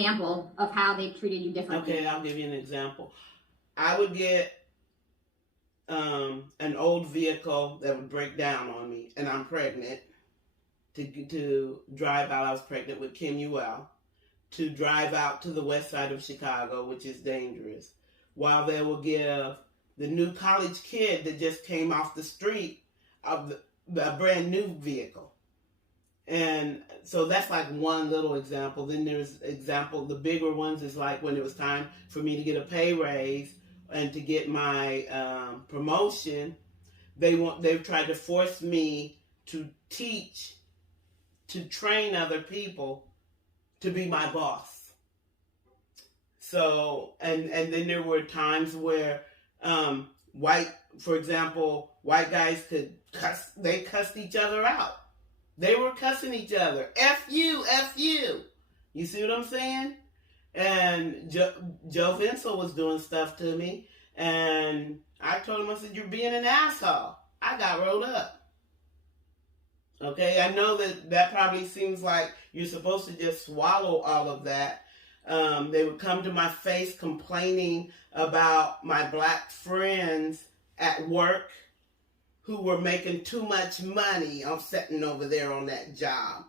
example of how they've treated you differently. Okay, I'll give you an example. I would get an old vehicle that would break down on me, and I'm pregnant, to drive out. I was pregnant with Kim Ewell, to drive out to the west side of Chicago, which is dangerous, while they will give the new college kid that just came off the street of a brand new vehicle. And so that's like one little example. Then there's the bigger ones is like when it was time for me to get a pay raise and to get my promotion, they've tried to force me to teach, to train other people to be my boss. So, and then there were times where white guys could cuss, they cussed each other out. They were cussing each other. F you, F you. You see what I'm saying? And Joe Vinsel was doing stuff to me. And I told him, I said, you're being an asshole. I got rolled up. Okay, I know that probably seems like you're supposed to just swallow all of that. They would come to my face complaining about my black friends at work who were making too much money on sitting over there on that job.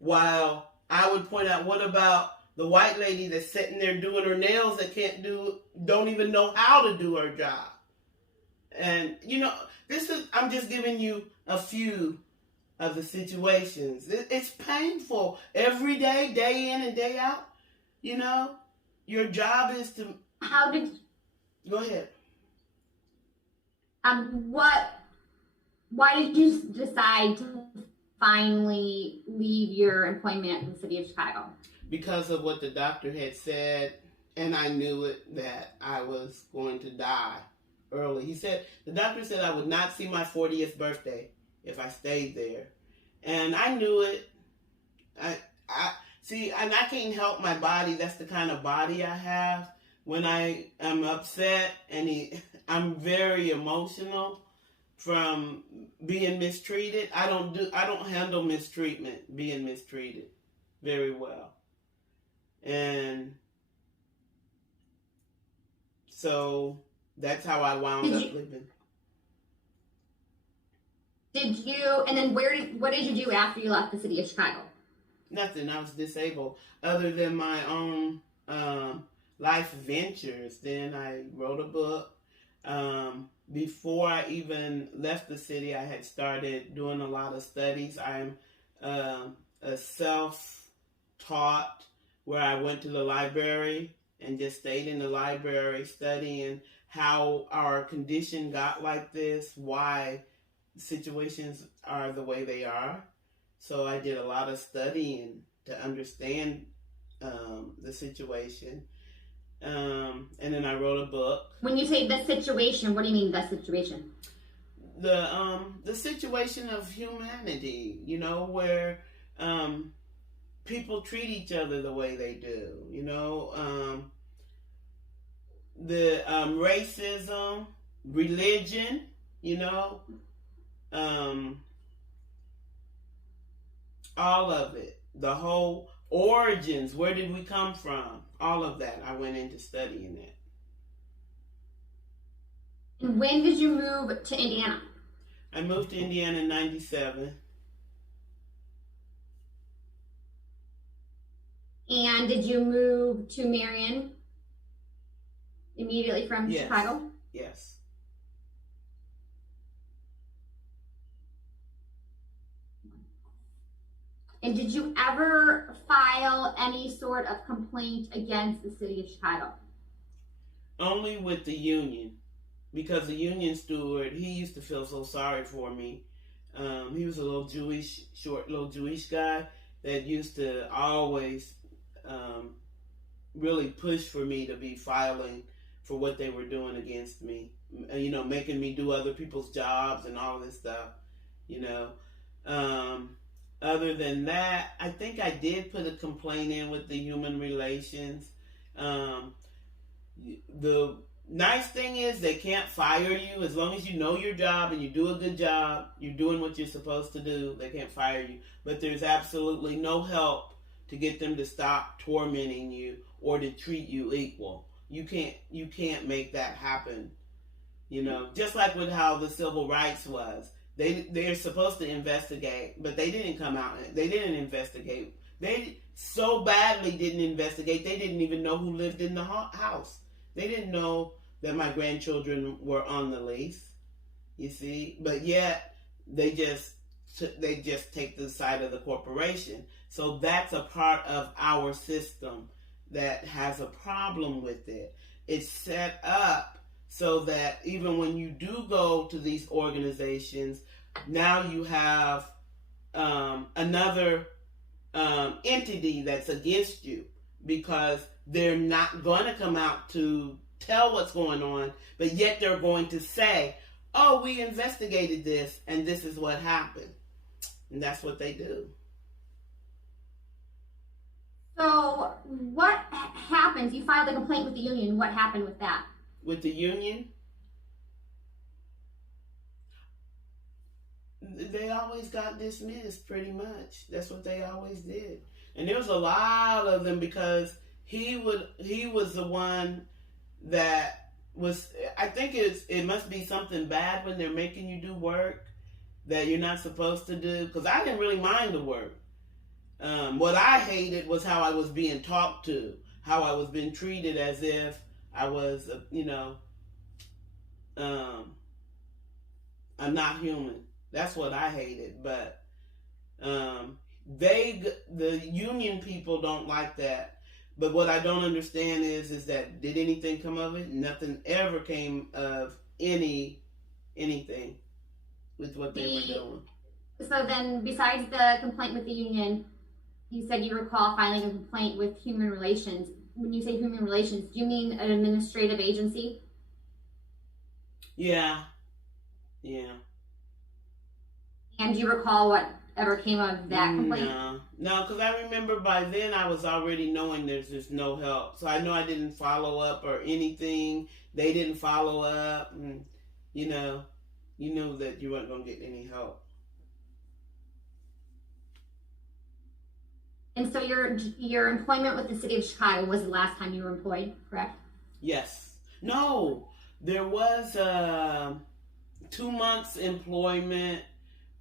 While I would point out, what about the white lady that's sitting there doing her nails that don't even know how to do her job? And, I'm just giving you a few of the situations. It's painful every day, day in and day out. Your job is to... Go ahead. Why did you decide to finally leave your employment in the city of Chicago? Because of what the doctor had said, and I knew it, that I was going to die early. The doctor said I would not see my 40th birthday if I stayed there. And I knew it. And I can't help my body. That's the kind of body I have. When I am upset I'm very emotional from being mistreated. I don't handle being mistreated very well. And so that's how I wound up living. And then what did you do after you left the city of Chicago? Nothing. I was disabled. Other than my own life ventures. Then I wrote a book. Before I even left the city, I had started doing a lot of studies. I'm a self-taught, where I went to the library and just stayed in the library studying how our condition got like this, why situations are the way they are. So I did a lot of studying to understand the situation. And then I wrote a book. When you say the situation, what do you mean the situation? The situation of humanity, where people treat each other the way they do, the racism, religion, all of it, the whole origins, where did we come from? All of that, I went into studying that. And when did you move to Indiana? I moved to Indiana in 97. And did you move to Marion immediately from Chicago? Yes. And did you ever file any sort of complaint against the city of Chicago? Only with the union, because the union steward, he used to feel so sorry for me. He was a short little Jewish guy that used to always really push for me to be filing for what they were doing against me. Making me do other people's jobs and all this stuff, Other than that, I think I did put a complaint in with the human relations. The nice thing is they can't fire you as long as you know your job and you do a good job. You're doing what you're supposed to do. They can't fire you. But there's absolutely no help to get them to stop tormenting you or to treat you equal. You can't make that happen. You know, just like with how the civil rights was. They're supposed to investigate, but they didn't come out. They didn't investigate. They so badly didn't investigate, they didn't even know who lived in the house. They didn't know that my grandchildren were on the lease, you see. But yet, they just take the side of the corporation. So that's a part of our system that has a problem with it. It's set up so that even when you do go to these organizations, now you have another entity that's against you, because they're not going to come out to tell what's going on, but yet they're going to say, oh, we investigated this and this is what happened. And that's what they do. So what happens? You filed a complaint with the union. What happened with that? With the union? They always got dismissed, pretty much. That's what they always did. And there was a lot of them, because he was the one that was, I think it must be something bad when they're making you do work that you're not supposed to do, because I didn't really mind the work. What I hated was how I was being talked to, how I was being treated as if I was, I'm not human. That's what I hated. But the union people don't like that. But what I don't understand is that did anything come of it? Nothing ever came of anything with what they were doing. So then, besides the complaint with the union, you said you recall filing a complaint with Human Relations. When you say Human Relations, do you mean an administrative agency? Yeah. And do you recall whatever came of that complaint? No, because I remember by then I was already knowing there's just no help. So I know I didn't follow up or anything. They didn't follow up. And, you knew that you weren't going to get any help. And so your employment with the city of Chicago was the last time you were employed, correct? Yes. No, there was 2 months employment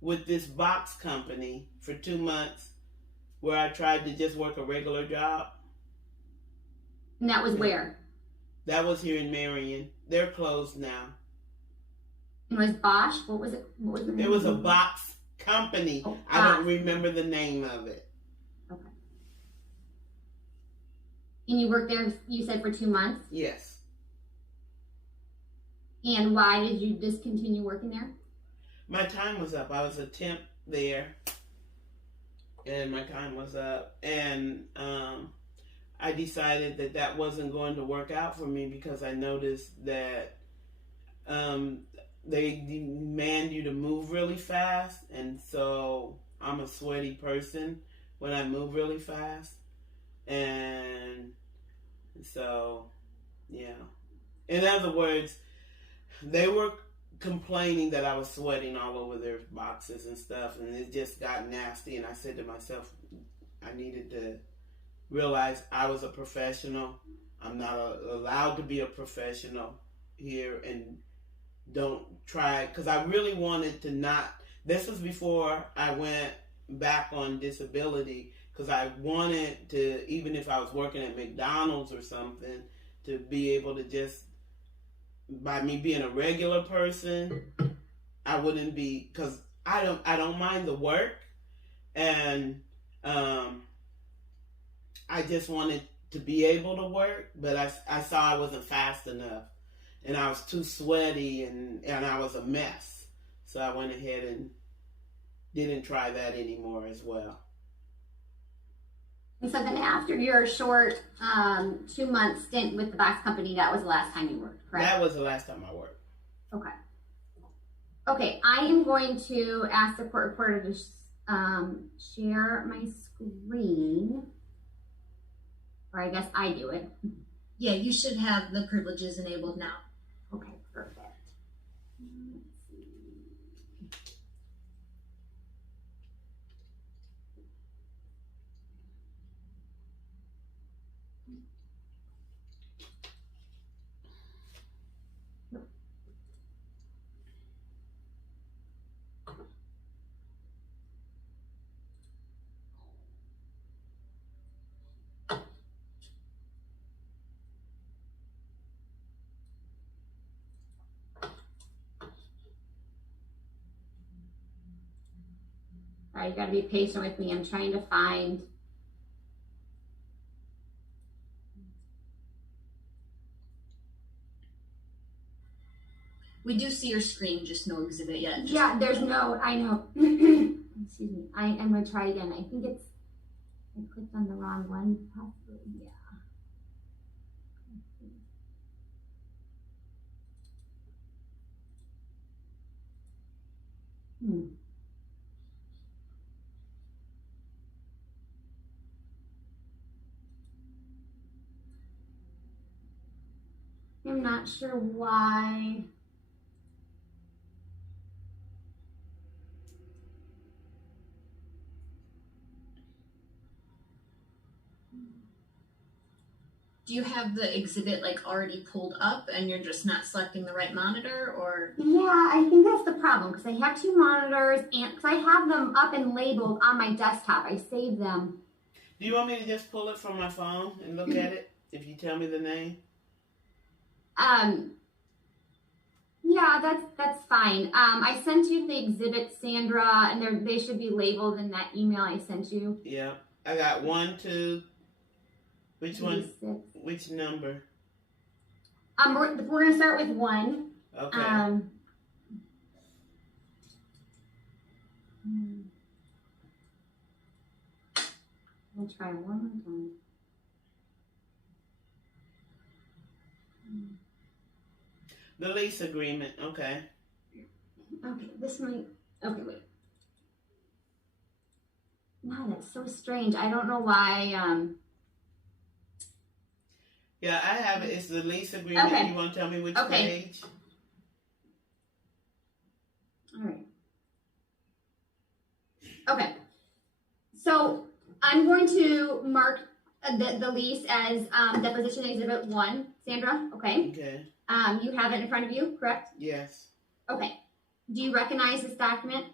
with this box company for 2 months where I tried to just work a regular job. And that was where? That was here in Marion. They're closed now. It was Bosch? What was it? It was a box company. Oh, I don't remember the name of it. Okay. And you worked there, you said, for 2 months? Yes. And why did you discontinue working there? My time was up. I was a temp there, and my time was up. And I decided that wasn't going to work out for me, because I noticed that they demand you to move really fast. And so I'm a sweaty person when I move really fast. And so, yeah. In other words, they were complaining that I was sweating all over their boxes and stuff, and it just got nasty. And I said to myself, I needed to realize I was a professional. I'm not allowed to be a professional here, and don't try, because I really wanted to not. This was before I went back on disability, because I wanted to, even if I was working at McDonald's or something, to be able to just, by me being a regular person, I wouldn't be, because I don't mind the work, and I just wanted to be able to work, but I saw I wasn't fast enough, and I was too sweaty, and I was a mess. So I went ahead and didn't try that anymore as well. And so then after your short 2-month stint with the box company, that was the last time you worked, correct? That was the last time I worked. Okay. Okay, I am going to ask the court reporter to share my screen. Or I guess I do it. Yeah, you should have the privileges enabled now. Okay, perfect. All right, you gotta be patient with me. I'm trying to find. We do see your screen, just no exhibit yet. Yeah, there's no, I know. Excuse me. I'm gonna try again. I think it's, I clicked on the wrong one, possibly, yeah. I'm not sure why. Do you have the exhibit like already pulled up and you're just not selecting the right monitor, or? Yeah, I think that's the problem because I have two monitors and because I have them up and labeled on my desktop. I saved them. Do you want me to just pull it from my phone and look at it if you tell me the name? Yeah, that's fine. I sent you the exhibit, Sandra, and they should be labeled in that email I sent you. Yeah, I got 1, 2. Which one? 6. Which number? We're gonna start with 1. Okay. I'll try one more time. The lease agreement. Okay. Okay, this might. Okay, wait. No, that's so strange. I don't know why. Yeah, I have it. It's the lease agreement. Okay. You want to tell me which Okay. page? All right. Okay. So I'm going to mark the lease as deposition exhibit 1, Sandra. Okay. Okay. You have it in front of you, correct? Yes. Okay. Do you recognize this document?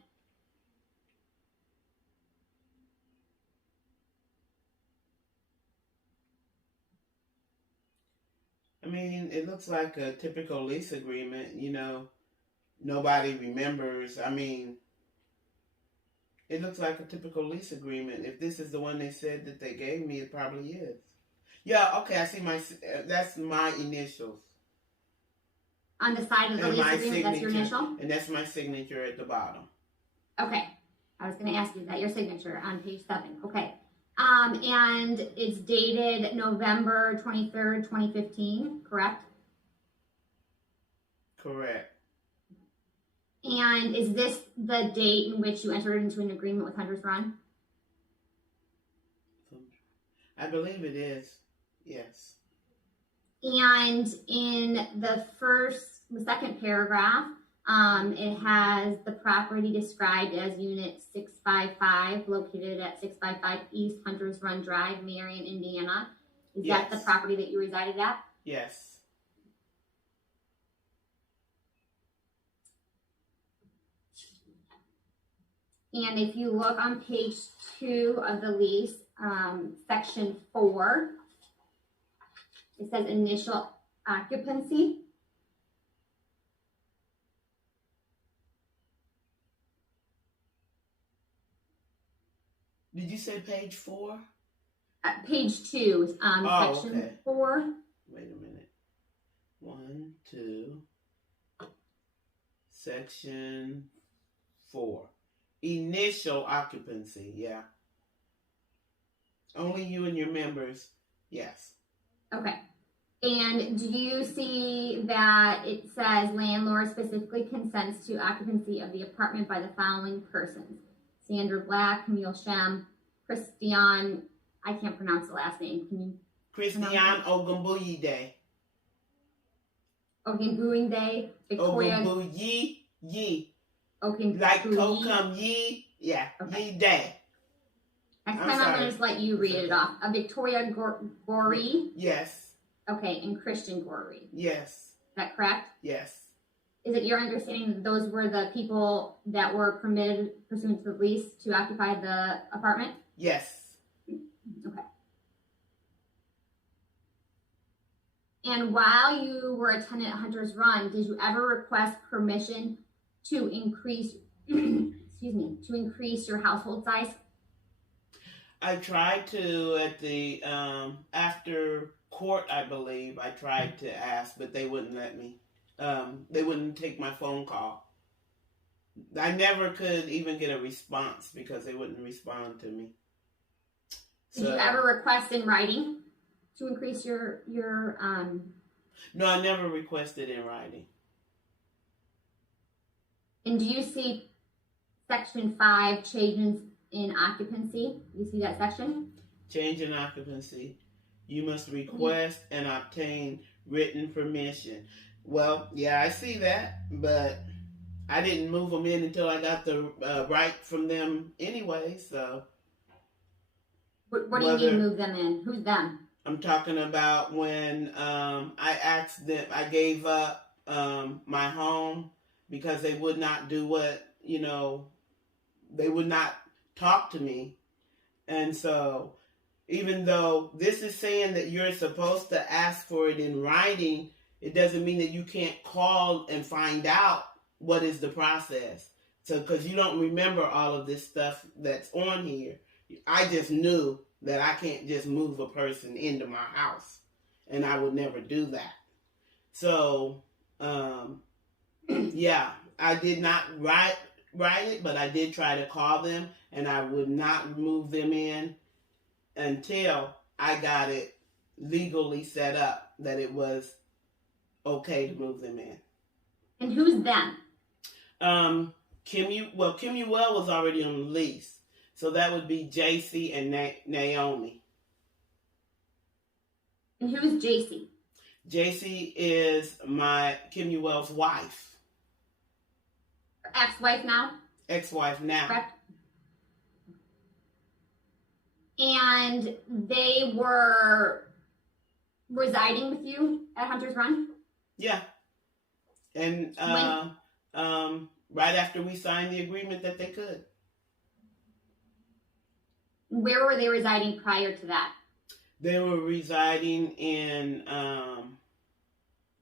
I mean, it looks like a typical lease agreement. You know, nobody remembers. I mean, it looks like a typical lease agreement. If this is the one they said that they gave me, it probably is. Yeah, okay, I see that's my initials. On the side of the And lease my agreement, that's your signature. initial? And that's my signature at the bottom. Okay. I was going to ask you, is that your signature on page 7? Okay. And it's dated November 23rd, 2015, correct? Correct. And is this the date in which you entered into an agreement with Hunter's Run? I believe it is. Yes. And in the second paragraph, it has the property described as Unit 655, located at 655 East Hunter's Run Drive, Marion, Indiana. Is that the property that you resided at? Yes. And if you look on page 2 of the lease, section 4, it says initial occupancy. Did you say page 4? Page 2, section okay. 4. Wait a minute. 1, 2. Section 4. Initial occupancy, yeah. Only you and your members, yes. Okay. And do you see that it says landlord specifically consents to occupancy of the apartment by the following persons? Sandra Black, Camille Shem, Christian, I can't pronounce the last name. Can you? Christian Ogunbuyide. Ogunbuyide, Victoria. Ogunbuyide. Okay. Like Kokum Yi, yeah, Okay. Yi Day. Next I'm time I'm sorry. going to just let you read it off. A Victoria Gorey. Yes. Okay, and Christian Gorey. Yes. Is that correct? Yes. Is it your understanding that those were the people that were permitted pursuant to the lease to occupy the apartment? Yes. Okay. And while you were a tenant at Hunter's Run, did you ever request permission to increase, to increase your household size? I tried to at the after court, I believe. I tried to ask, but they wouldn't let me. They wouldn't take my phone call. I never could even get a response because they wouldn't respond to me. Did you ever request in writing to increase your No, I never requested in writing. And do you see section 5, changes in occupancy? You see that section? Change in occupancy. You must request and obtain written permission. Well, yeah, I see that, but I didn't move them in until I got the right from them anyway, so. What do you mean move them in? Who's them? I'm talking about when I asked them, I gave up my home because they would not do what, they would not talk to me. And so even though this is saying that you're supposed to ask for it in writing, it doesn't mean that you can't call and find out what is the process. So, because you don't remember all of this stuff that's on here. I just knew that I can't just move a person into my house, and I would never do that. So, yeah, I did not write it, but I did try to call them, and I would not move them in until I got it legally set up that it was okay to move them in. And who's them? Kim Well was already on the lease. So that would be JC and Naomi. And who's JC? JC is my Kim Well's wife. Ex-wife now? Ex-wife now. Correct. And they were residing with you at Hunter's Run? Yeah. And right after we signed the agreement that they could. Where were they residing prior to that? They were residing in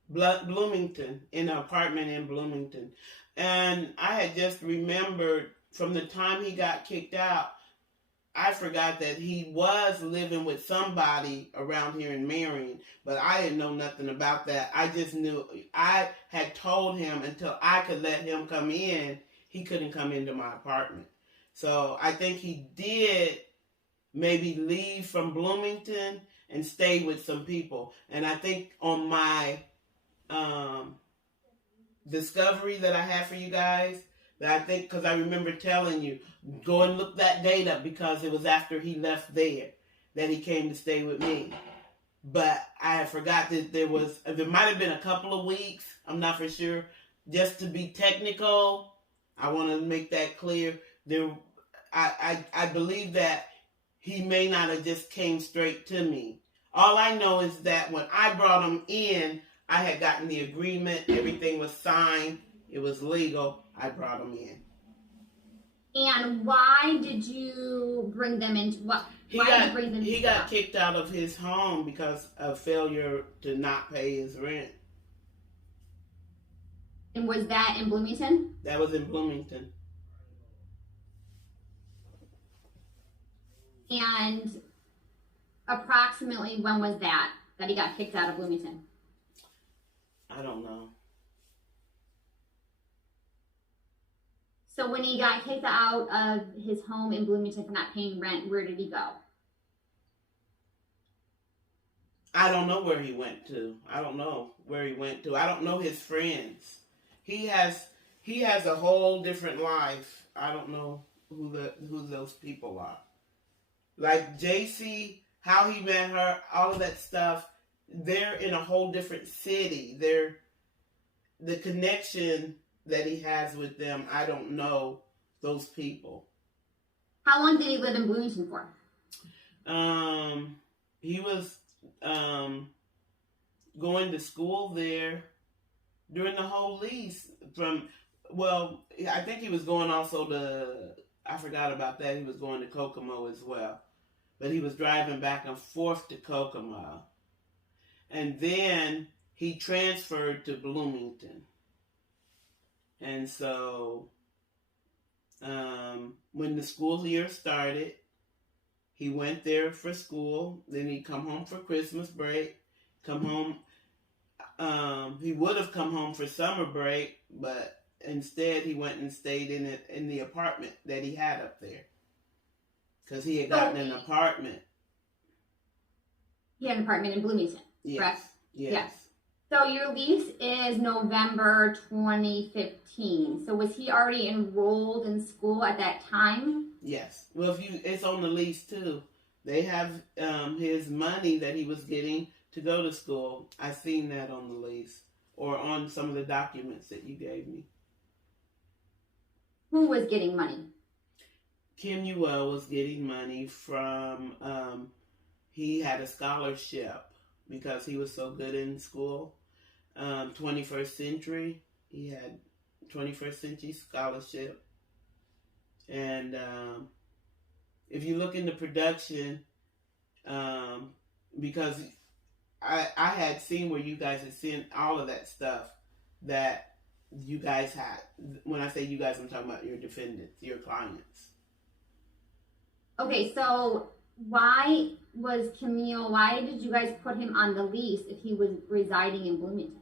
Bloomington, in an apartment in Bloomington. And I had just remembered from the time he got kicked out, I forgot that he was living with somebody around here in Marion, but I didn't know nothing about that. I just knew I had told him until I could let him come in, he couldn't come into my apartment. So I think he did maybe leave from Bloomington and stay with some people. And I think on my discovery that I have for you guys, that I think, because I remember telling you, go and look that date up because it was after he left there that he came to stay with me. But I forgot that there might have been a couple of weeks, I'm not for sure. Just to be technical, I want to make that clear. I believe that he may not have just came straight to me. All I know is that when I brought him in, I had gotten the agreement, everything was signed, it was legal, I brought him in. And why did you bring them into what? He got kicked out of his home because of failure to not pay his rent. And was that in Bloomington? That was in Bloomington. And approximately when was that he got kicked out of Bloomington? I don't know. So when he got kicked out of his home in Bloomington for not paying rent, where did he go? I don't know where he went to. I don't know his friends. He has a whole different life. I don't know who those people are. Like JC, how he met her, all of that stuff. They're in a whole different city. The connection that he has with them, I don't know those people. How long did he live in Bloomington for? He was going to school there during the whole lease. I think he was going also to, I forgot about that. He was going to Kokomo as well. But he was driving back and forth to Kokomo. And then he transferred to Bloomington. And so when the school year started, he went there for school. Then he'd come home for Christmas break, come home. He would have come home for summer break, but instead he went and stayed in the apartment that he had up there. Because he had gotten an apartment. He had an apartment in Bloomington, yes. correct? Yes. So your lease is November 2015. So was he already enrolled in school at that time? Yes. Well, it's on the lease too. They have his money that he was getting to go to school. I seen that on the lease or on some of the documents that you gave me. Who was getting money? Kim Ewell was getting money from, he had a scholarship because he was so good in school. 21st century, he had 21st century scholarship. And if you look into production, because I had seen where you guys had seen all of that stuff that you guys had. When I say you guys, I'm talking about your defendants, your clients. Okay, so why did you guys put him on the lease if he was residing in Bloomington?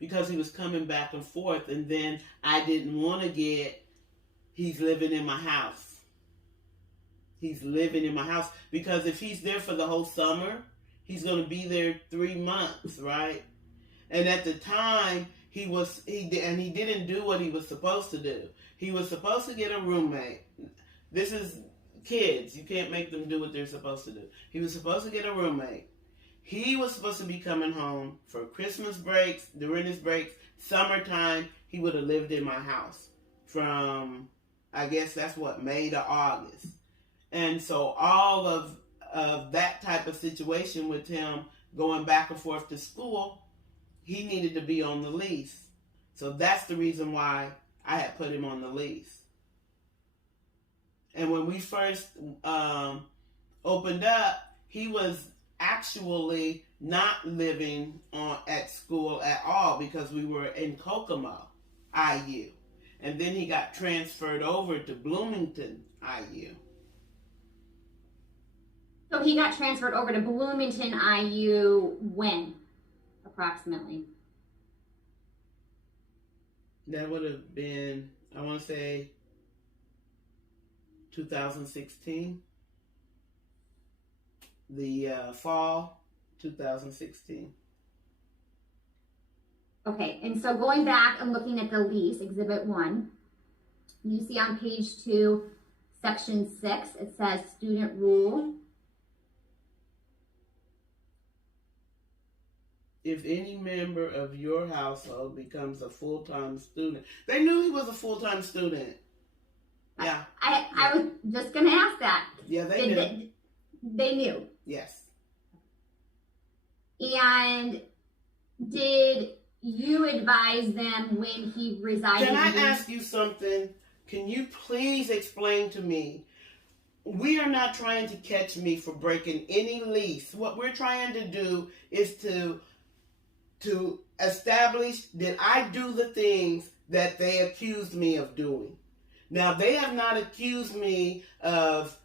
Because he was coming back and forth, and then I didn't want to he's living in my house. He's living in my house. Because if he's there for the whole summer, he's going to be there 3 months, right? And at the time, he didn't do what he was supposed to do. He was supposed to get a roommate. This is kids. You can't make them do what they're supposed to do. He was supposed to get a roommate. He was supposed to be coming home for Christmas breaks, during his breaks, summertime. He would have lived in my house from, I guess that's what, May to August. And so all of that type of situation with him going back and forth to school, he needed to be on the lease. So that's the reason why I had put him on the lease. And when we first opened up, he was actually not living at school at all because we were in Kokomo, IU. And then he got transferred over to Bloomington, IU. So he got transferred over to Bloomington, IU when, approximately? That would have been, I want to say, 2016. The fall 2016. Okay, and so going back and looking at the lease, Exhibit 1, you see on page 2, Section 6, it says student rule. If any member of your household becomes a full-time student. They knew he was a full-time student. Yeah. I was just going to ask that. Yeah, they knew. They knew. Yes. And did you advise them when he resided? Can I ask you something? Can you please explain to me? We are not trying to catch me for breaking any lease. What we're trying to do is to establish that I do the things that they accused me of doing. Now, they have not accused me of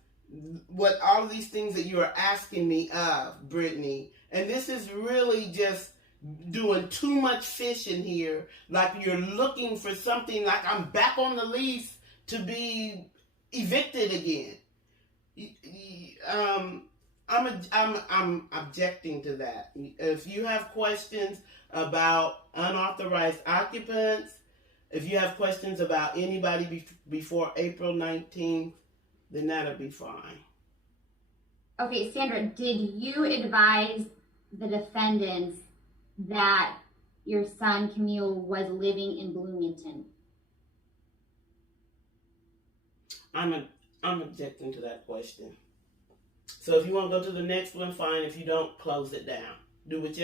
what all of these things that you are asking me of, Brittany. And this is really just doing too much fishing here. Like you're looking for something like I'm back on the lease to be evicted again. I'm objecting to that. If you have questions about unauthorized occupants, if you have questions about anybody before April 19th, then that'll be fine. Okay, Sandra, did you advise the defendants that your son Camille was living in Bloomington? I'm I'm objecting to that question. So if you want to go to the next one, fine. If you don't, close it down. Do whichever.